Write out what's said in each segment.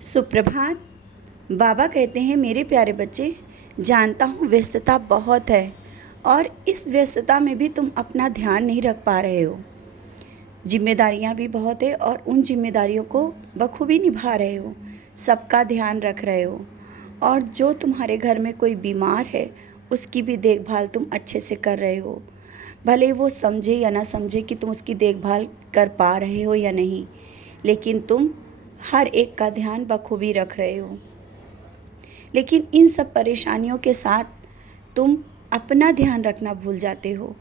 सुप्रभात। बाबा कहते हैं, मेरे प्यारे बच्चे, जानता हूँ व्यस्तता बहुत है और इस व्यस्तता में भी तुम अपना ध्यान नहीं रख पा रहे हो। जिम्मेदारियाँ भी बहुत है और उन जिम्मेदारियों को बखूबी निभा रहे हो, सबका ध्यान रख रहे हो और जो तुम्हारे घर में कोई बीमार है उसकी भी देखभाल तुम अच्छे से कर रहे हो। भले वो समझे या ना समझे कि तुम उसकी देखभाल कर पा रहे हो या नहीं, लेकिन तुम हर एक का ध्यान बखूबी रख रहे हो। लेकिन इन सब परेशानियों के साथ तुम अपना ध्यान रखना भूल जाते हो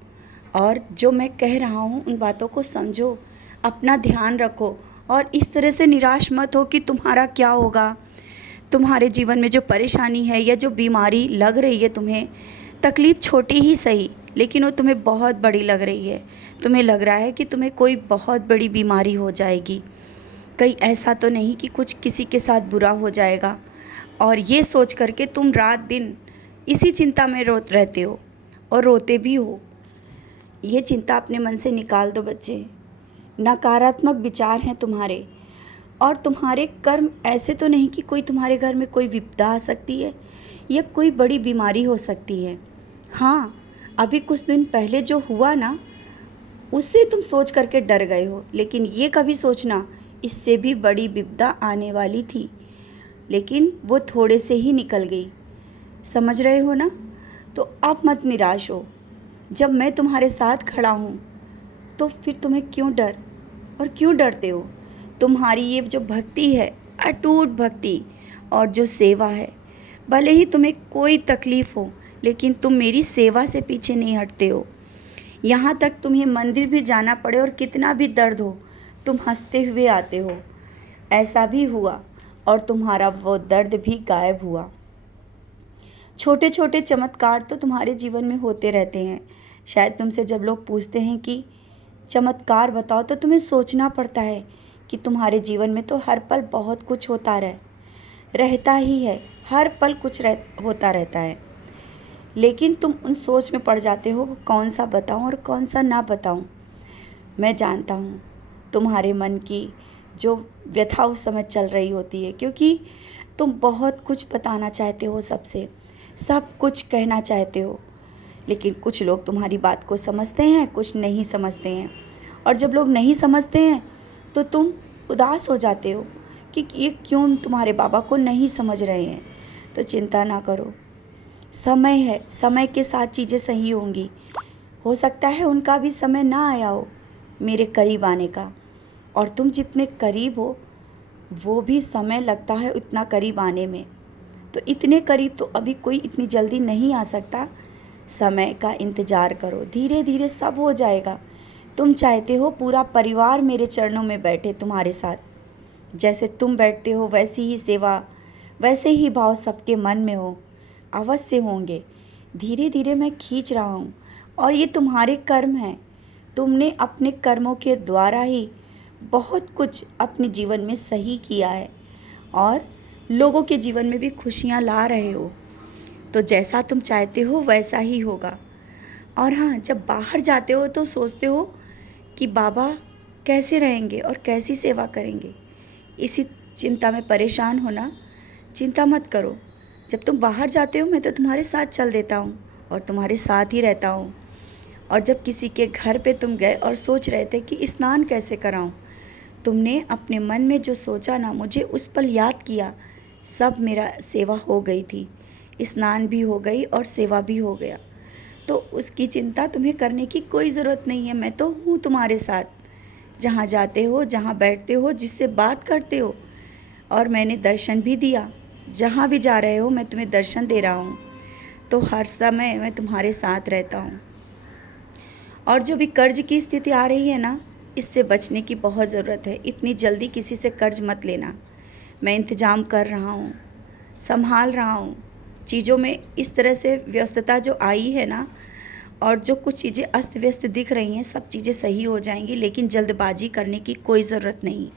और जो मैं कह रहा हूँ उन बातों को समझो, अपना ध्यान रखो और इस तरह से निराश मत हो कि तुम्हारा क्या होगा। तुम्हारे जीवन में जो परेशानी है या जो बीमारी लग रही है तुम्हें, तकलीफ़ छोटी ही सही लेकिन वो तुम्हें बहुत बड़ी लग रही है। तुम्हें लग रहा है कि तुम्हें कोई बहुत बड़ी बीमारी हो जाएगी, कहीं ऐसा तो नहीं कि कुछ किसी के साथ बुरा हो जाएगा। और ये सोच करके तुम रात दिन इसी चिंता में रहते हो और रोते भी हो। ये चिंता अपने मन से निकाल दो बच्चे। नकारात्मक विचार हैं तुम्हारे और तुम्हारे कर्म ऐसे तो नहीं कि कोई तुम्हारे घर में कोई विपदा आ सकती है या कोई बड़ी बीमारी हो सकती है। हाँ, अभी कुछ दिन पहले जो हुआ ना, उससे तुम सोच करके डर गए हो, लेकिन ये कभी सोचना इससे भी बड़ी विपदा आने वाली थी, लेकिन वो थोड़े से ही निकल गई। समझ रहे हो ना? तो अब मत निराश हो। जब मैं तुम्हारे साथ खड़ा हूँ तो फिर तुम्हें क्यों डर और क्यों डरते हो? तुम्हारी ये जो भक्ति है, अटूट भक्ति और जो सेवा है, भले ही तुम्हें कोई तकलीफ़ हो लेकिन तुम मेरी सेवा से पीछे नहीं हटते हो। यहाँ तक तुम्हें मंदिर भी जाना पड़े और कितना भी दर्द हो, तुम हंसते हुए आते हो। ऐसा भी हुआ और तुम्हारा वो दर्द भी गायब हुआ। छोटे छोटे चमत्कार तो तुम्हारे जीवन में होते रहते हैं। शायद तुमसे जब लोग पूछते हैं कि चमत्कार बताओ, तो तुम्हें सोचना पड़ता है कि तुम्हारे जीवन में तो हर पल बहुत कुछ होता रहता ही है, हर पल कुछ होता रहता है। लेकिन तुम उन सोच में पड़ जाते हो कौन सा बताऊं और कौन सा ना बताऊं। मैं जानता हूं तुम्हारे मन की जो व्यथा उस समय चल रही होती है, क्योंकि तुम बहुत कुछ बताना चाहते हो, सबसे सब कुछ कहना चाहते हो। लेकिन कुछ लोग तुम्हारी बात को समझते हैं, कुछ नहीं समझते हैं। और जब लोग नहीं समझते हैं तो तुम उदास हो जाते हो कि ये क्यों तुम्हारे बाबा को नहीं समझ रहे हैं। तो चिंता ना करो, समय है, समय के साथ चीज़ें सही होंगी। हो सकता है उनका भी समय ना आया हो मेरे करीब आने का, और तुम जितने करीब हो वो भी समय लगता है उतना करीब आने में। तो इतने करीब तो अभी कोई इतनी जल्दी नहीं आ सकता। समय का इंतज़ार करो, धीरे धीरे सब हो जाएगा। तुम चाहते हो पूरा परिवार मेरे चरणों में बैठे तुम्हारे साथ, जैसे तुम बैठते हो वैसी ही सेवा, वैसे ही भाव सबके मन में हो। अवश्य होंगे, धीरे धीरे मैं खींच रहा हूँ और ये तुम्हारे कर्म हैं। तुमने अपने कर्मों के द्वारा ही बहुत कुछ अपने जीवन में सही किया है और लोगों के जीवन में भी खुशियाँ ला रहे हो। तो जैसा तुम चाहते हो वैसा ही होगा। और हाँ, जब बाहर जाते हो तो सोचते हो कि बाबा कैसे रहेंगे और कैसी सेवा करेंगे, इसी चिंता में परेशान होना। चिंता मत करो, जब तुम बाहर जाते हो मैं तो तुम्हारे साथ चल देता हूँ और तुम्हारे साथ ही रहता हूँ। और जब किसी के घर पे तुम गए और सोच रहे थे कि स्नान कैसे कराऊं, तुमने अपने मन में जो सोचा ना, मुझे उस पल याद किया, सब मेरा सेवा हो गई थी। स्नान भी हो गई और सेवा भी हो गया। तो उसकी चिंता तुम्हें करने की कोई ज़रूरत नहीं है। मैं तो हूँ तुम्हारे साथ, जहाँ जाते हो, जहाँ बैठते हो, जिससे बात करते हो। और मैंने दर्शन भी दिया, जहाँ भी जा रहे हो मैं तुम्हें दर्शन दे रहा हूँ। तो हर समय मैं तुम्हारे साथ रहता हूँ। और जो भी कर्ज की स्थिति आ रही है ना, इससे बचने की बहुत ज़रूरत है। इतनी जल्दी किसी से कर्ज मत लेना। मैं इंतज़ाम कर रहा हूँ, संभाल रहा हूँ चीज़ों में। इस तरह से व्यस्तता जो आई है ना, और जो कुछ चीज़ें अस्त व्यस्त दिख रही हैं, सब चीज़ें सही हो जाएंगी, लेकिन जल्दबाजी करने की कोई ज़रूरत नहीं।